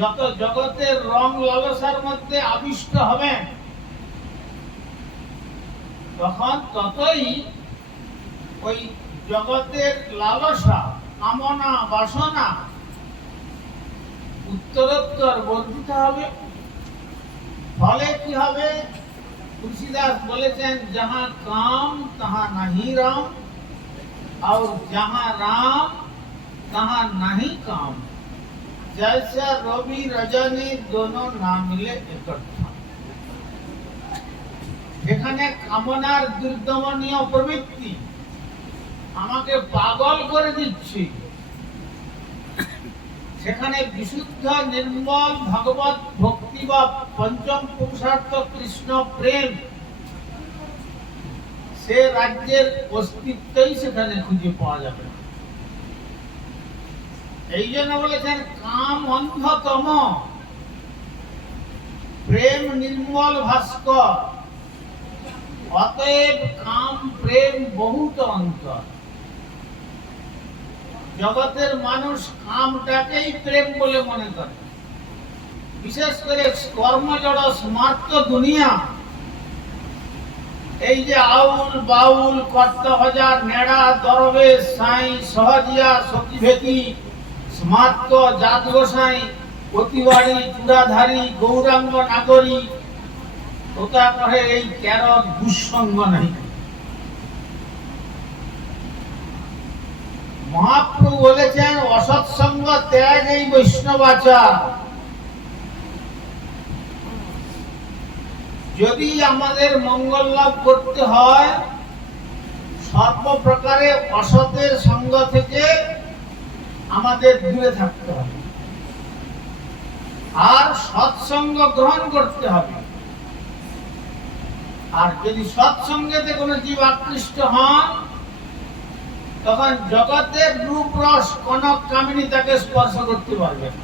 যত জগতের রং লালসার মধ্যে আবিষ্ট হবেন, তখন ততই ওই জগতের লালসা, কামনা, বাসনা উত্তরোত্তর বর্ধিত হবে। ফলে কি হবে? तुलसीदास বলেছেন, जहाँ काम तहाँ नहीं राम, और जहाँ राम तहाँ नहीं काम, जैसा रवि रजनी दोनों ना मिले इकट्ठा। এখানে কামনার দুর্দমনীয় প্রবৃত্তি আমাকে পাগল করে দিচ্ছে, সেখানে বিশুদ্ধ নির্মল ভগবত ভক্তি বা পঞ্চম পুরুষার্থ কৃষ্ণ প্রেম, সে রাজ্যের অস্তিত্বই সেখানে খুঁজে পাওয়া যাবে না। এই জন্য বলেছেন, কাম অন্ধতম, প্রেম নির্মল ভাস্কর। অতএব কাম প্রেম বহুত অন্তর। জগতের মানুষ কামটাকেই প্রেম বলে মনে করে। বিশেষ করে কর্মজড় স্মার্ত দুনিয়া, এই যে আউল বাউল, কর্তাবাজার, নেড়া, দরবেশ, সাই, সহজিয়া, সতীভেদী, স্মার্ত, জাত গোসাই, প্রতিবাড়ী, চূড়াধারী, গৌরাঙ্গ নাগরী, তোতা কহে এই 13 দুঃসঙ্গ নাই। মহাপ্রভু বলেছেন, অসৎসঙ্গ ত্যাগ এই বৈষ্ণবাচার। যদি আমাদের মঙ্গল লাভ করতে হয়, সর্বপ্রকারে অসতের সঙ্গ থেকে আমাদের দূরে থাকতে হবে, আর সৎসঙ্গ গ্রহণ করতে হবে। আর যদি সৎসঙ্গেতে কোনো জীব আকৃষ্ট হন, তখন জগতের রূপ রস কনক কামিনী তাকে স্পর্শ করতে পারবে না।